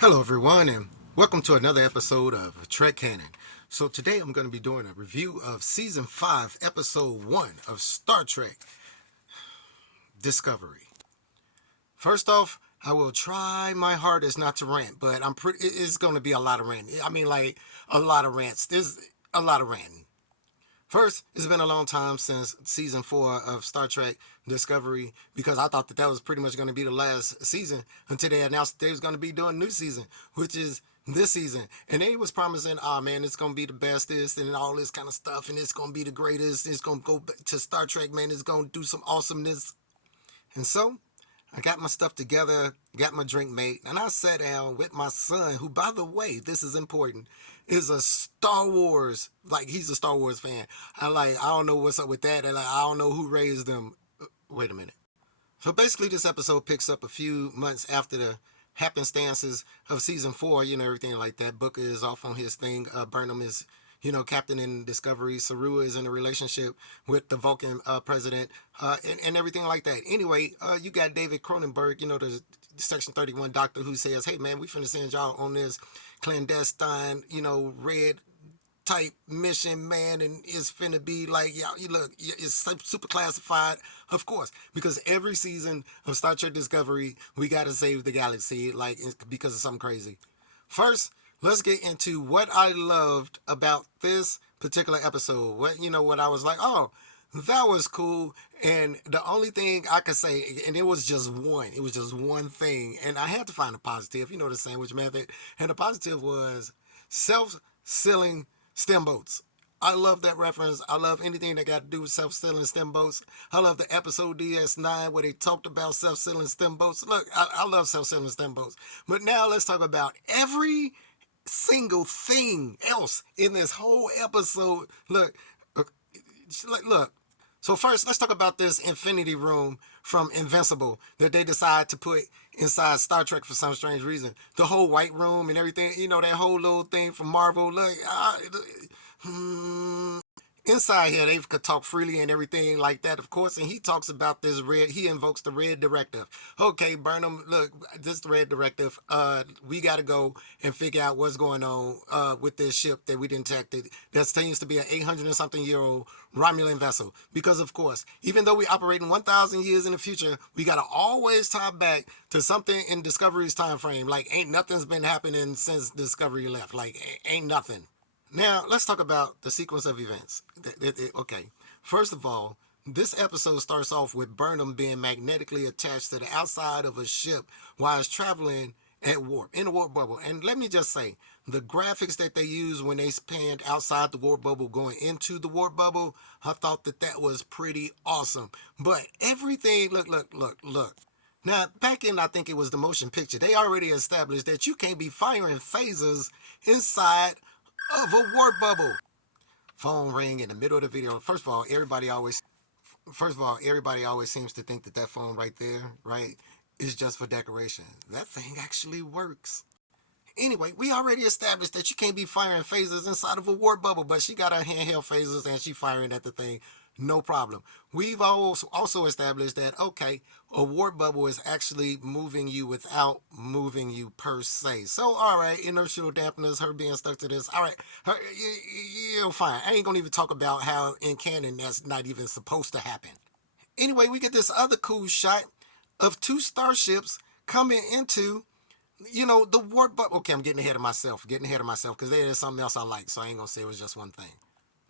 Hello, everyone, and welcome to another episode of Trek Canon. So, today I'm going to be doing a review of Season 5, Episode 1 of Star Trek Discovery. First off, I will try my hardest not to rant, but it's going to be a lot of ranting. I mean, like, a lot of rants. There's a lot of ranting. First, it's been a long time since Season 4 of Star Trek Discovery because I thought that was pretty much going to be the last season until they announced that they was going to be doing a new season, which is this season. And they was promising, oh man, it's going to be the bestest and all this kind of stuff, and it's going to be the greatest. It's going to go to Star Trek, man. It's going to do some awesomeness. And so, I got my stuff together, got my drink made, and I sat down with my son, who, by the way, this is important, is a Star Wars, like, he's a Star Wars fan. I don't know what's up with that, and I don't know who raised them. Wait a minute. So basically, this episode picks up a few months after the happenstances of Season 4, everything like that. Booker is off on his thing. Burnham is, captain in Discovery. Saru is in a relationship with the Vulcan president, and everything like that. Anyway, you got David Cronenberg, the Section 31 doctor, who says, hey, man, we finna send y'all on this clandestine, red type mission, man, and it's finna be like, y'all, you look, it's super classified, of course, because every season of Star Trek Discovery, we gotta save the galaxy, like, because of something crazy. First, let's get into what I loved about this particular episode. What I was like, oh, that was cool. And the only thing I could say, and it was just one thing, and I had to find a positive, the sandwich method, and the positive was self-sealing stem boats. I love that reference. I love anything that got to do with self-sealing stem boats. I love the episode DS9 where they talked about self-sealing stem boats. Look, I love self-sealing stem boats. But now let's talk about every single thing else in this whole episode. Look. So first, let's talk about this Infinity Room from Invincible that they decide to put inside Star Trek for some strange reason. The whole white room and everything, that whole little thing from Marvel. Look, inside here, they could talk freely and everything like that, of course. And he talks about this he invokes the red directive. Okay, Burnham, look, this red directive. We got to go and figure out what's going on with this ship that we detected. That seems to be an 800 and something year old Romulan vessel. Because, of course, even though we operate in 1,000 years in the future, we got to always tie back to something in Discovery's time frame. Like, ain't nothing's been happening since Discovery left. Like, ain't nothing. Now, let's talk about the sequence of events. Okay, first of all, this episode starts off with Burnham being magnetically attached to the outside of a ship while it's traveling at warp, in the warp bubble. And let me just say, the graphics that they used when they panned outside the warp bubble going into the warp bubble, I thought that was pretty awesome. But everything, look. Now, back in, I think it was the motion picture, they already established that you can't be firing phasers inside of a warp bubble. Phone ring in the middle of the video. First of all, everybody always seems to think that phone right there, right, is just for decoration. That thing actually works. Anyway, we already established that you can't be firing phasers inside of a warp bubble, but she got her handheld phasers and she firing at the thing. No problem. We've also established that, okay, a warp bubble is actually moving you without moving you per se. So, all right, inertial dampeners, her being stuck to this. All right, fine. I ain't going to even talk about how in canon that's not even supposed to happen. Anyway, we get this other cool shot of two starships coming into, the warp bubble. Okay, I'm getting ahead of myself because there is something else I like, so I ain't going to say it was just one thing.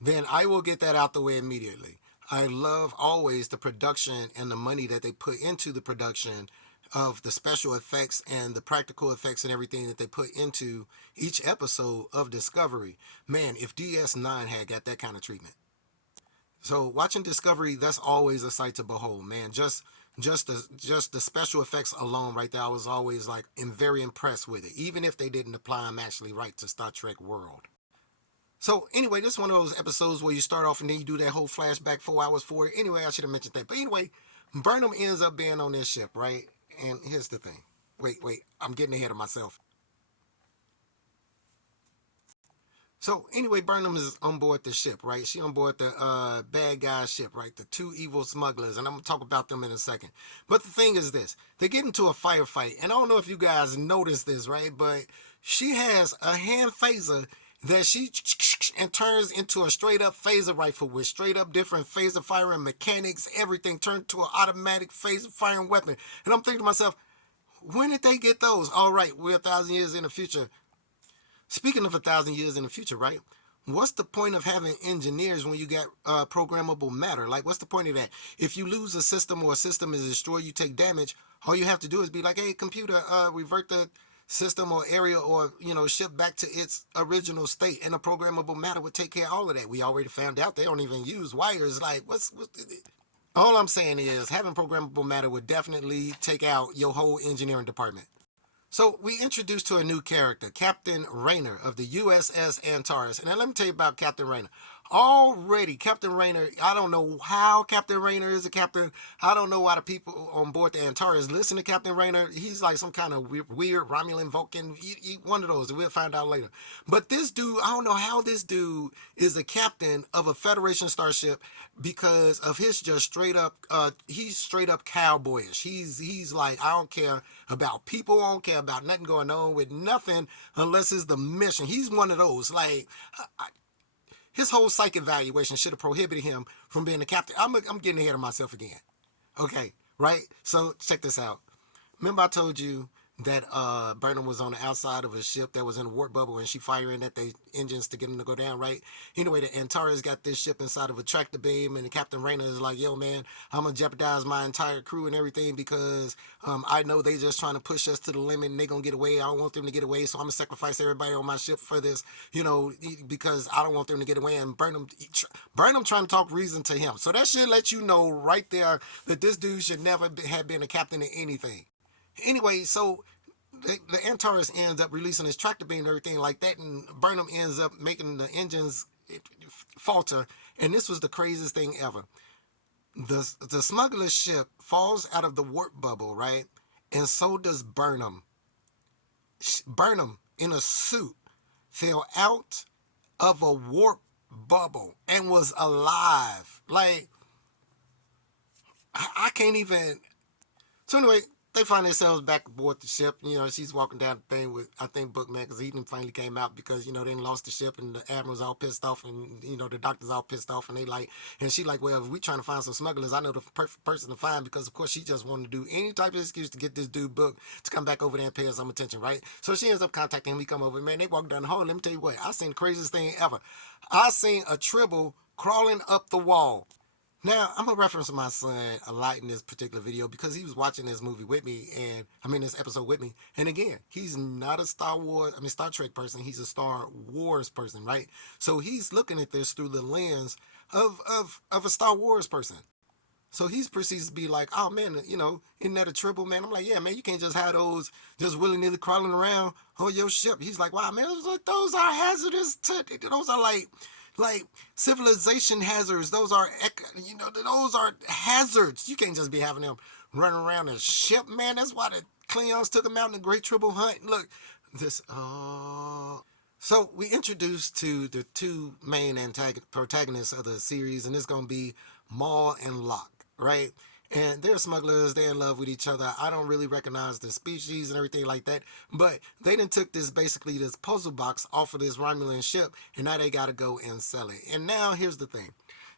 Then I will get that out the way immediately. I love always the production and the money that they put into the production of the special effects and the practical effects and everything that they put into each episode of Discovery. Man, if DS9 had got that kind of treatment. So watching Discovery, that's always a sight to behold, man. Just the special effects alone right there, I was always like very impressed with it, even if they didn't apply them actually right to Star Trek world. So anyway, this is one of those episodes where you start off and then you do that whole flashback 4 hours for it. Anyway, I should have mentioned that. But anyway, Burnham ends up being on this ship, right? And here's the thing. Wait, I'm getting ahead of myself. So anyway, Burnham is on board the ship, right? She on board the bad guy ship, right? The two evil smugglers, and I'm gonna talk about them in a second. But the thing is this: they get into a firefight, and I don't know if you guys noticed this, right? But she has a hand phaser that she and turns into a straight up phaser rifle with straight up different phaser firing mechanics, everything turned to an automatic phaser firing weapon. And I'm thinking to myself, when did they get those? All right, we're 1,000 years in the future. Speaking of 1,000 years in the future, right? What's the point of having engineers when you got programmable matter? Like, what's the point of that? If you lose a system or a system is destroyed, you take damage. All you have to do is be like, hey, computer, revert the system or area or ship back to its original state, and the programmable matter would take care of all of that. We already found out they don't even use wires. Like, what's all I'm saying is having programmable matter would definitely take out your whole engineering department. So we introduced to a new character, Captain Rayner of the USS Antares. And now let me tell you about Captain Rayner. Already, Captain Rayner, I don't know how Captain Rayner is a captain. I don't know why the people on board the Antares listen to Captain Rayner. He's like some kind of weird Romulan Vulcan, one of those. We'll find out later. But this dude, I don't know how this dude is a captain of a Federation starship because of his just straight up, he's straight up cowboyish. He's like, I don't care about people, I don't care about nothing going on with nothing unless it's the mission. He's one of those. Like, his whole psych evaluation should have prohibited him from being a captain. I'm getting ahead of myself again. Okay, right? So check this out. Remember I told you that Burnham was on the outside of a ship that was in a warp bubble and she firing at the engines to get them to go down, right? Anyway, the Antares got this ship inside of a tractor beam, and the Captain Rayner is like, yo, man, I'm going to jeopardize my entire crew and everything because I know they just trying to push us to the limit and they going to get away. I don't want them to get away, so I'm going to sacrifice everybody on my ship for this, because I don't want them to get away. And Burnham trying to talk reason to him. So that should let you know right there that this dude should never have been a captain in anything. Anyway, so the Antares ends up releasing his tractor beam and everything like that, and Burnham ends up making the engines falter. And this was the craziest thing ever. The smuggler ship falls out of the warp bubble, right? And so does Burnham. Burnham, in a suit, fell out of a warp bubble and was alive. Like, I can't even. So anyway, they find themselves back aboard the ship. She's walking down the thing with, I think, Bookman, because he finally came out because, they lost the ship and the admiral's all pissed off and, the doctor's all pissed off. And and she like, well, if we trying to find some smugglers, I know the perfect person to find because, of course, she just wanted to do any type of excuse to get this dude booked to come back over there and pay us some attention, right? So she ends up contacting him. He come over, man, they walk down the hall. Let me tell you what, I seen the craziest thing ever. I seen a tribble crawling up the wall. Now, I'm going to reference my son a lot in this particular video because he was watching this movie with me, this episode with me. And again, he's not a Star Trek person. He's a Star Wars person, right? So he's looking at this through the lens of a Star Wars person. So he proceeds to be like, oh man, isn't that a triple, man? I'm like, yeah, man, you can't just have those just willy-nilly crawling around on your ship. He's like, wow, man, those are hazardous. Those are like civilization hazards. Those are hazards. You can't just be having them running around a ship, man. That's why the Klingons took them out in the Great Triple Hunt. Look, this. So we introduced to the two main protagonists of the series, and it's gonna be Maul and Locke, right? And they're smugglers. They're in love with each other. I don't really recognize the species and everything like that. But they done took this puzzle box off of this Romulan ship, and now they got to go and sell it. And now here's the thing.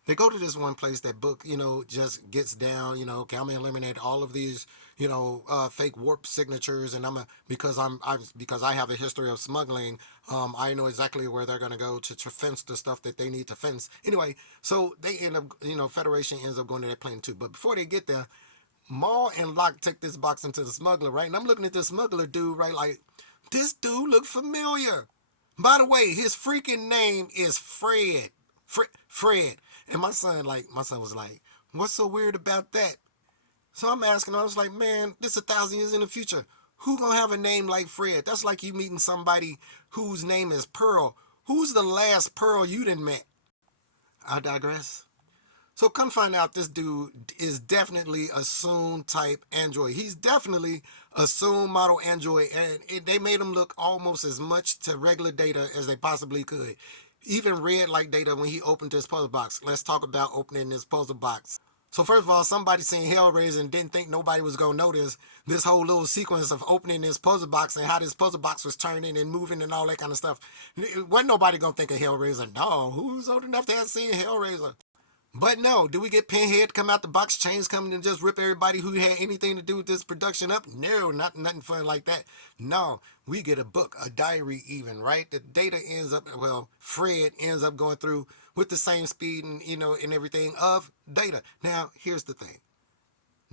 They go to this one place that Book, just gets down, okay, I'm going to eliminate all of these, fake warp signatures. And because I have a history of smuggling, I know exactly where they're going to go to fence the stuff that they need to fence. Anyway, so they end up, Federation ends up going to that plane too. But before they get there, Maul and Locke take this box into the smuggler, right? And I'm looking at this smuggler dude, right? Like, this dude look familiar. By the way, his freaking name is Fred. Fred. And my son was like, what's so weird about that? So I'm asking him, I was like, man, this is 1,000 years in the future. Who gonna have a name like Fred? That's like you meeting somebody whose name is Pearl. Who's the last Pearl you done met? I digress. So come find out this dude is definitely a Soon type Android. He's definitely a Soon model Android, and they made him look almost as much to regular Data as they possibly could. Even read like Data when he opened this puzzle box. Let's talk about opening this puzzle box. So first of all, somebody seen Hellraiser and didn't think nobody was gonna notice this whole little sequence of opening this puzzle box and how this puzzle box was turning and moving and all that kind of stuff. Wasn't nobody gonna think of Hellraiser. No, who's old enough to have seen Hellraiser? But no, do we get Pinhead come out the box, chains coming and just rip everybody who had anything to do with this production up? No, nothing fun like that. No, we get a book, a diary even, right? The Data ends up, well, Fred ends up going through with the same speed and, and everything of Data. Now, here's the thing.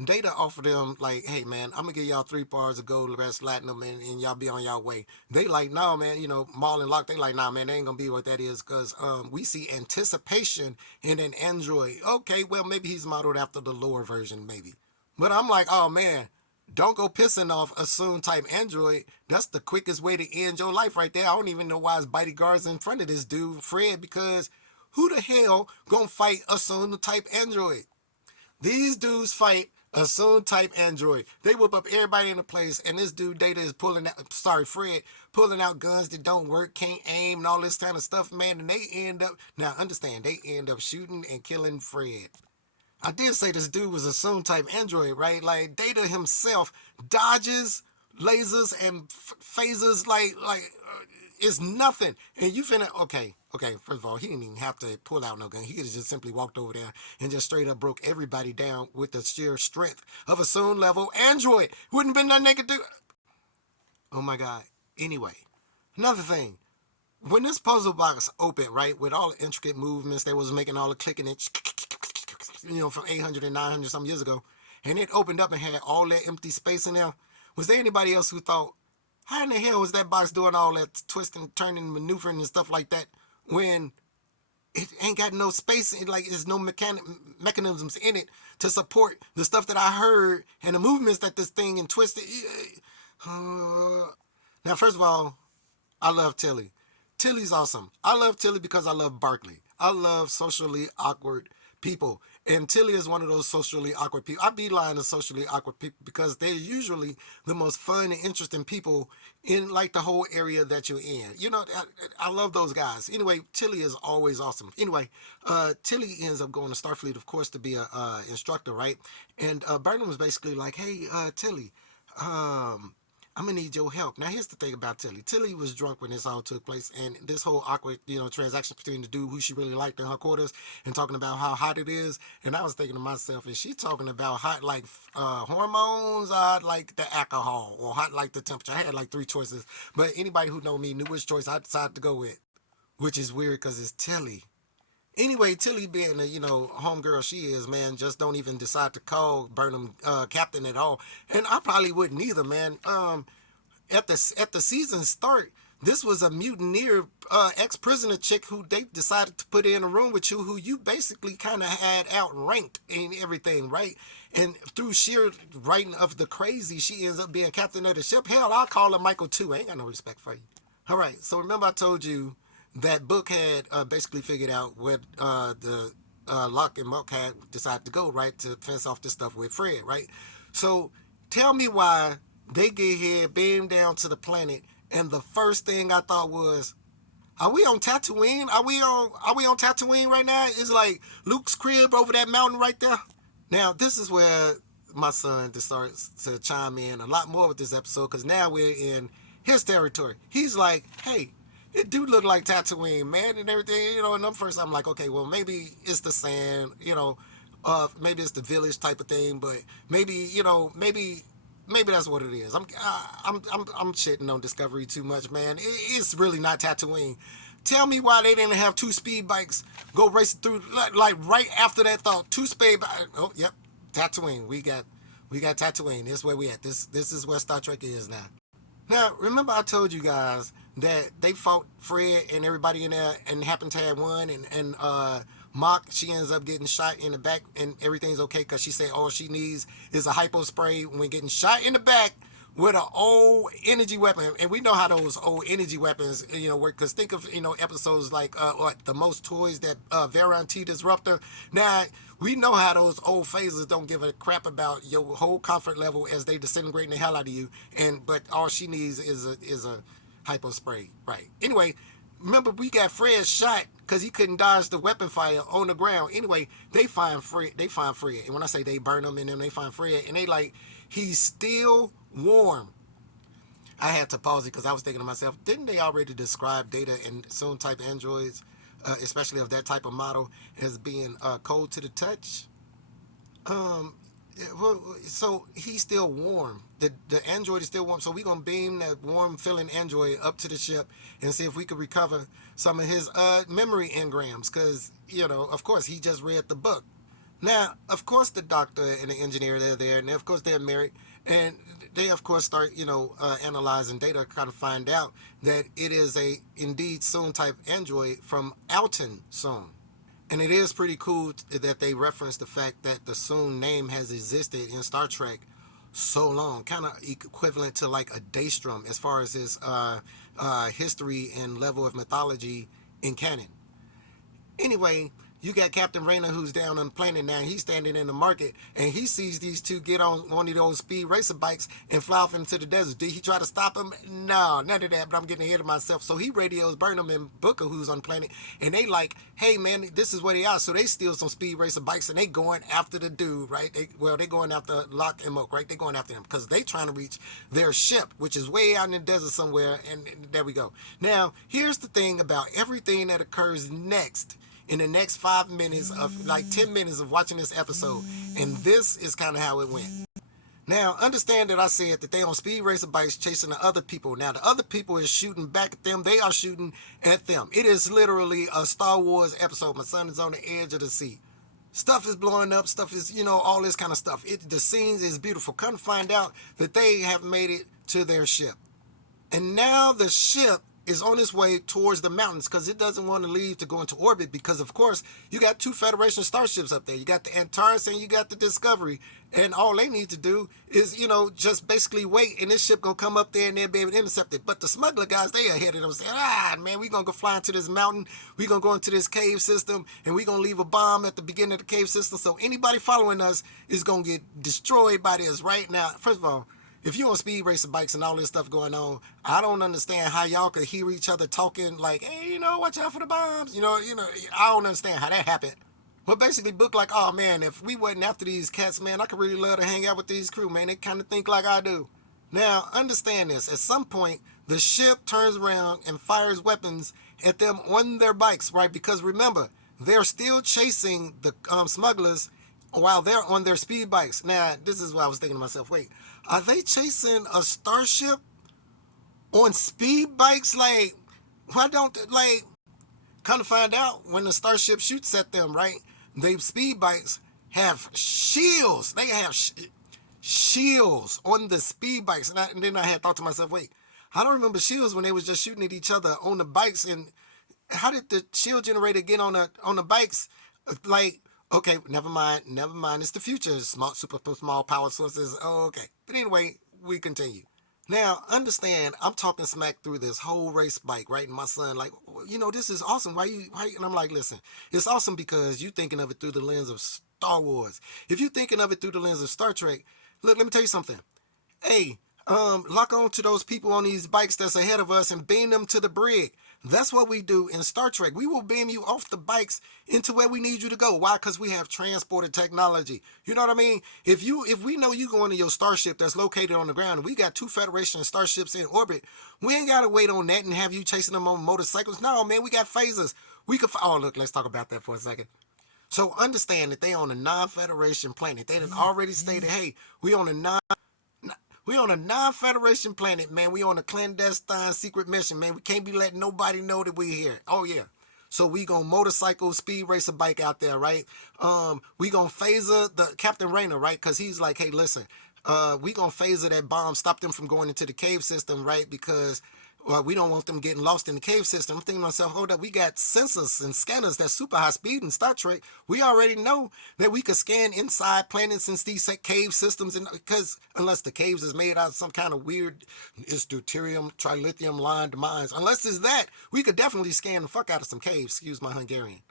Data offered them like, hey man, I'm gonna give y'all 3 bars of gold, the rest platinum, and y'all be on y'all way. They like, no man, Maul and Locke, they like, nah man, they ain't gonna be what that is, cause we see anticipation in an android. Okay, well maybe he's modeled after the lower version, maybe. But I'm like, oh man, don't go pissing off a Soon type android. That's the quickest way to end your life right there. I don't even know why his bodyguards in front of this dude, Fred, because who the hell gonna fight a Soon type android? These dudes fight a Soon type android. They whip up everybody in the place, and this dude Data is Fred, pulling out guns that don't work, can't aim, and all this kind of stuff, man. And they end up, now understand, they end up shooting and killing Fred. I did say this dude was a Soon type android, right? Like Data himself dodges lasers and phasers it's nothing. And you finna, okay, first of all, he didn't even have to pull out no gun. He could have just simply walked over there and just straight up broke everybody down with the sheer strength of a Soon level android. Wouldn't have been nothing they could do. Oh my God. Anyway, another thing. When this puzzle box opened, right, with all the intricate movements, they was making all the clicking and from 800 and 900 some years ago, and it opened up and had all that empty space in there. Was there anybody else who thought, how in the hell was that box doing all that twisting, turning, maneuvering, and stuff like that when it ain't got no space, like there's no mechanisms in it to support the stuff that I heard and the movements that this thing and twisted. Now, first of all, I love Tilly. Tilly's awesome. I love Tilly because I love Barkley. I love socially awkward people. And Tilly is one of those socially awkward people. I beeline to socially awkward people because they're usually the most fun and interesting people in like the whole area that you're in. I love those guys. Anyway, Tilly is always awesome. Anyway, Tilly ends up going to Starfleet, of course, to be a instructor, right? And Burnham was basically like, hey, Tilly, I'm gonna need your help. Now here's the thing about Tilly. Tilly was drunk when this all took place, and this whole awkward, transaction between the dude who she really liked in her quarters and talking about how hot it is. And I was thinking to myself, is she talking about hot like hormones, or hot like the alcohol, or hot like the temperature? I had like 3 choices, but anybody who know me knew which choice I decided to go with, which is weird because it's Tilly. Anyway, Tilly being the homegirl she is, man, just don't even decide to call Burnham captain at all, and I probably wouldn't either, man. At the season start, this was a mutineer ex-prisoner chick who they decided to put in a room with you, who you basically kind of had outranked in everything, right? And through sheer writing of the crazy, she ends up being captain of the ship. Hell, I'll call her Michael too. I ain't got no respect for you. All right, so remember I told you that Book had basically figured out where the Locke and Muck had decided to go, right, to fence off this stuff with Fred, right? So tell me why they get here, beam down to the planet, and the first thing I thought was, are we on Tatooine? Are we on Tatooine right now? It's like Luke's crib over that mountain right there. Now this is where my son starts to chime in a lot more with this episode, because now we're in his territory. He's like, hey, it do look like Tatooine, man, and everything, and I'm like, okay, well, maybe it's the sand, maybe it's the village type of thing, but maybe, maybe that's what it is. I'm shitting on Discovery too much, man. It's really not Tatooine. Tell me why they didn't have 2 speed bikes go racing through, like right after that thought, 2 speed bikes. Oh, yep, Tatooine. We got Tatooine. This is where we at. This is where Star Trek is now. Now, remember I told you guys that they fought Fred and everybody in there and happened to have one, and Mock, she ends up getting shot in the back and everything's okay because she said all she needs is a hypo spray when getting shot in the back with an old energy weapon, and we know how those old energy weapons, work. Because think of episodes like what the most toys that Varon T Disruptor. Now we know how those old phasers don't give a crap about your whole comfort level as they disintegrating the hell out of you, and but all she needs is a hypo spray, right? Anyway, remember we got Fred shot because he couldn't dodge the weapon fire on the ground. Anyway, they find Fred. And when I say they burn him and then they find Fred, and they like he's still warm. I had to pause it because I was thinking to myself, didn't they already describe Data and soon type androids, especially of that type of model, as being cold to the touch? Um, well, so he's still warm. The android is still warm. So we're gonna beam that warm feeling android up to the ship and see if we could recover some of his memory engrams. Cause of course, he just read the book. Now, of course, the doctor and the engineer they're there, and of course they're married, and they of course start analyzing data, kind of find out that it is a indeed Soon type android from Alton Soon. And it is pretty cool that they reference the fact that the Soon name has existed in Star Trek so long, kind of equivalent to like a Daystrom as far as his history and level of mythology in canon. Anyway, you got Captain Rayner who's down on the planet now. He's standing in the market and he sees these two get on one of those speed racer bikes and fly off into the desert. Did he try to stop him? No, none of that, but I'm getting ahead of myself. So he radios Burnham and Booker who's on the planet, and they like, hey man, this is where they are. So they steal some speed racer bikes and they going after the dude, right? They going after Locke and Moke, right? They going after him because they trying to reach their ship, which is way out in the desert somewhere, and there we go. Now, here's the thing about everything that occurs next in the next 5 minutes of like 10 minutes of watching this episode. And this is kind of how it went. Now, understand that I said that they on speed racer bikes chasing the other people. Now, the other people is shooting back at them. They are shooting at them. It is literally a Star Wars episode. My son is on the edge of the seat. Stuff is blowing up. Stuff is, all this kind of stuff. The scenes is beautiful. Come to find out that they have made it to their ship. And now the ship is on its way towards the mountains because it doesn't want to leave to go into orbit because, of course, you got two Federation starships up there. You got the Antares and you got the Discovery. And all they need to do is, just basically wait. And this ship going to come up there and they'll be able to intercept it. But the smuggler guys, they ahead of them saying, man, we going to go fly into this mountain. We going to go into this cave system. And we going to leave a bomb at the beginning of the cave system. So anybody following us is going to get destroyed by this right now. First of all, if you on speed racer bikes and all this stuff going on, I don't understand how y'all could hear each other talking like, hey, watch out for the bombs. I don't understand how that happened. But basically, Book like, oh man, if we wasn't after these cats, man, I could really love to hang out with these crew, man. They kind of think like I do. Now, understand this. At some point, the ship turns around and fires weapons at them on their bikes, right? Because remember, they're still chasing the smugglers while they're on their speed bikes. Now, this is what I was thinking to myself. Wait, are they chasing a starship on speed bikes? Like, why don't, like, kind of find out when the starship shoots at them, right? They speed bikes have shields. They have shields on the speed bikes. And then I had thought to myself, wait, I don't remember shields when they was just shooting at each other on the bikes. And how did the shield generator get on the bikes? Like, okay, never mind. It's the future. Super small power sources. Oh, okay. But anyway, we continue. Now, understand, I'm talking smack through this whole race bike, right? And my son, like, this is awesome. Why? And I'm like, listen, it's awesome because you're thinking of it through the lens of Star Wars. If you're thinking of it through the lens of Star Trek, look, let me tell you something. Hey, lock on to those people on these bikes that's ahead of us and beam them to the brig. That's what we do in Star Trek. We will beam you off the bikes into where we need you to go. Why? Because we have transporter technology. You know what I mean? If we know you going to your starship that's located on the ground, and we got two Federation starships in orbit, we ain't got to wait on that and have you chasing them on motorcycles. No, man, we got phasers. We could. Oh, look, let's talk about that for a second. So understand that they on a non-Federation planet. They done already stated, hey, we on a non-Federation planet, man. We on a clandestine secret mission, man. We can't be letting nobody know that we here. Oh, yeah. So we gonna motorcycle speed racer bike out there, right? We gonna phaser the Captain Rayner, right? Because he's like, hey, listen, we gonna phaser that bomb, stop them from going into the cave system, right? Because Well, we don't want them getting lost in the cave system. I'm thinking to myself, hold up, we got sensors and scanners that's super high speed in Star Trek. We already know that we could scan inside planets and these cave systems, and because unless the caves is made out of some kind of weird, it's deuterium, trilithium lined mines. Unless it's that, we could definitely scan the fuck out of some caves. Excuse my Hungarian.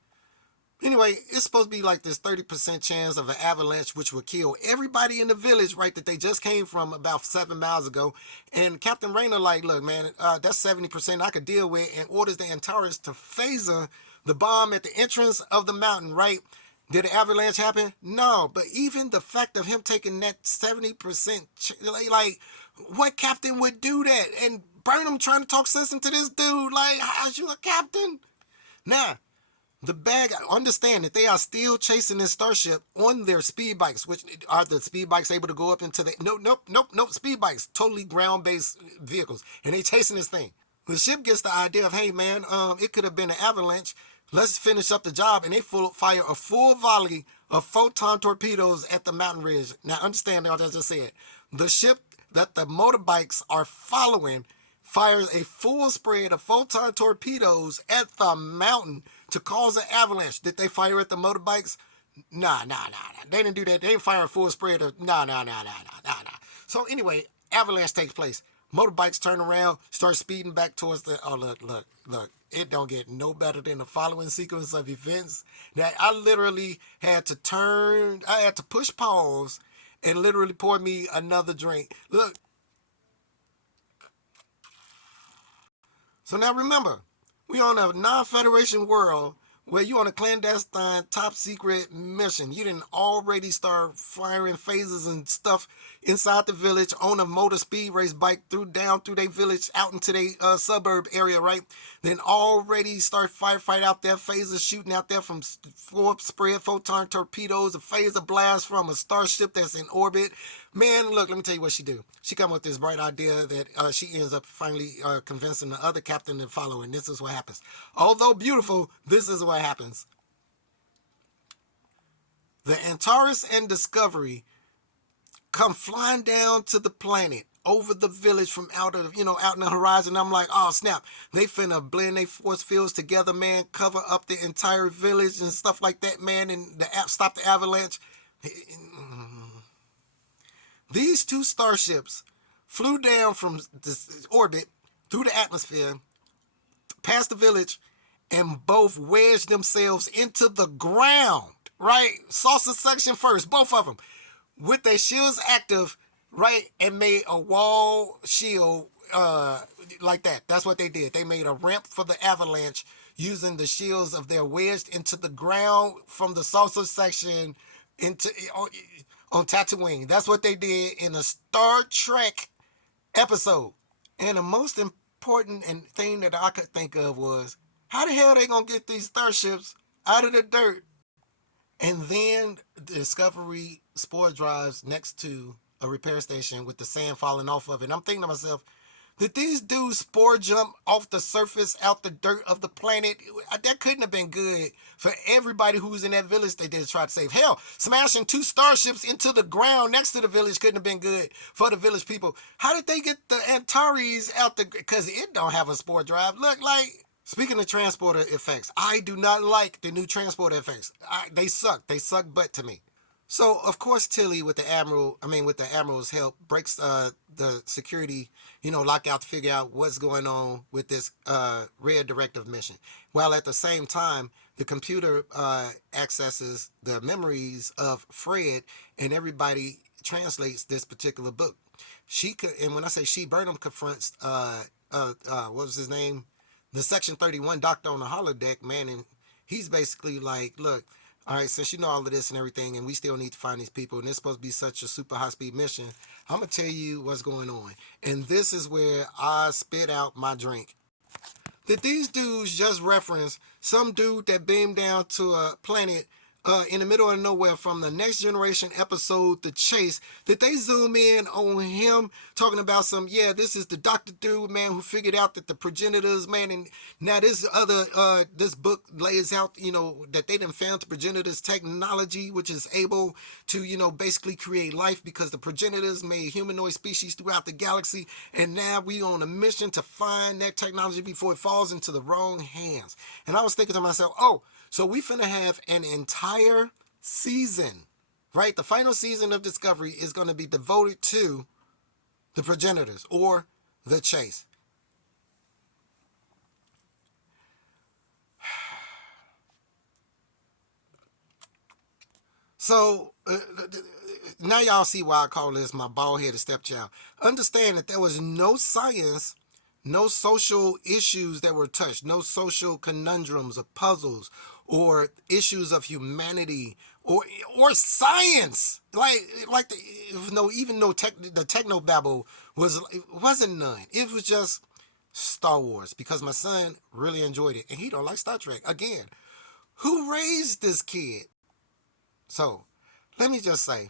Anyway, it's supposed to be like this 30% chance of an avalanche, which would kill everybody in the village, right, that they just came from about 7 miles ago. And Captain Rayner, like, look, man, that's 70% I could deal with, and orders the Antares to phaser the bomb at the entrance of the mountain, right? Did the avalanche happen? No, but even the fact of him taking that 70%, like, what captain would do that? And Burnham trying to talk sense into this dude, like, how's you a captain? Now, the bag, understand that they are still chasing this starship on their speed bikes, which are the speed bikes able to go up into the, nope, speed bikes, totally ground-based vehicles, and they chasing this thing. The ship gets the idea of, hey man, it could have been an avalanche, let's finish up the job, and they fire a full volley of photon torpedoes at the mountain ridge. Now understand what I just said. The ship that the motorbikes are following fires a full spread of photon torpedoes at the mountain to cause an avalanche. Did they fire at the motorbikes? Nah. They didn't do that. They didn't fire a full spread of nah. So anyway, avalanche takes place. Motorbikes turn around, start speeding back towards the, oh, look. It don't get no better than the following sequence of events that I literally had to push pause and literally pour me another drink. Look. So now remember, we on a non-Federation world where you on a clandestine, top secret mission. You didn't already start firing phases and stuff inside the village on a motor speed race bike down through their village out into their suburb area, right? Then already start firefight out there, phasers shooting out there from full spread photon torpedoes, a phaser blast from a starship that's in orbit. Man, look, let me tell you what she do. She come up with this bright idea that she ends up finally convincing the other captain to follow, and this is what happens. Although beautiful, this is what happens. The Antares and Discovery come flying down to the planet over the village from out in the horizon. I'm like, oh snap, they finna blend their force fields together, man, cover up the entire village and stuff like that, man, and stop the avalanche. These two starships flew down from this orbit through the atmosphere, past the village, and both wedged themselves into the ground, right? Saucer section first, both of them, with their shields active, right? And made a wall shield like that. That's what they did. They made a ramp for the avalanche using the shields of their wedged into the ground from the saucer section into on Tatooine. That's what they did in a Star Trek episode. And the most important thing that I could think of was, how the hell they gonna get these starships out of the dirt? And then the Discovery spore drives next to a repair station with the sand falling off of it. And I'm thinking to myself, did these dudes spore jump off the surface out the dirt of the planet? That couldn't have been good for everybody who was in that village they did try to save. Hell, smashing two starships into the ground next to the village couldn't have been good for the village people. How did they get the Antares out the... Because it don't have a spore drive. Look, like... Speaking of transporter effects, I do not like the new transporter effects. They suck. They suck butt to me. So, of course, Tilly, with the Admiral's help, breaks the security, lockout to figure out what's going on with this red directive mission. While at the same time, the computer accesses the memories of Fred, and everybody translates this particular book. And when I say she, Burnham confronts, what was his name? The Section 31 doctor on the holodeck, man, and he's basically like, look, all right, since you know all of this and everything, and we still need to find these people, and it's supposed to be such a super high-speed mission, I'm going to tell you what's going on. And this is where I spit out my drink. Did these dudes just reference some dude that beamed down to a planet in the middle of nowhere from the Next Generation episode, The Chase, that they zoom in on him talking about yeah, this is the Dr. Dude, man, who figured out that the progenitors, man, and now this book lays out, that they done found the progenitors technology, which is able to, basically create life because the progenitors made humanoid species throughout the galaxy, and now we on a mission to find that technology before it falls into the wrong hands. And I was thinking to myself, oh, so we finna have an entire season, right? The final season of Discovery is going to be devoted to the progenitors or the chase. So now y'all see why I call this my bald-headed stepchild. Understand that there was no science, no social issues that were touched, no social conundrums or puzzles or issues of humanity or science. Even though the techno babble wasn't none. It was just Star Wars because my son really enjoyed it and he don't like Star Trek. Again, who raised this kid? So, let me just say,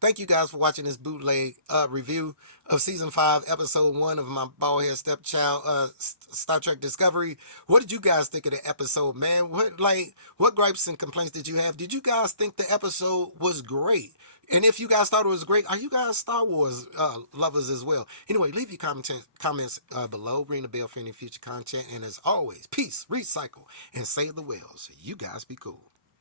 thank you guys for watching this bootleg review of Season 5, Episode 1 of my bald-head stepchild, Star Trek Discovery. What did you guys think of the episode, man? What gripes and complaints did you have? Did you guys think the episode was great? And if you guys thought it was great, are you guys Star Wars lovers as well? Anyway, leave your comments below. Ring the bell for any future content. And as always, peace, recycle, and save the whales. You guys be cool.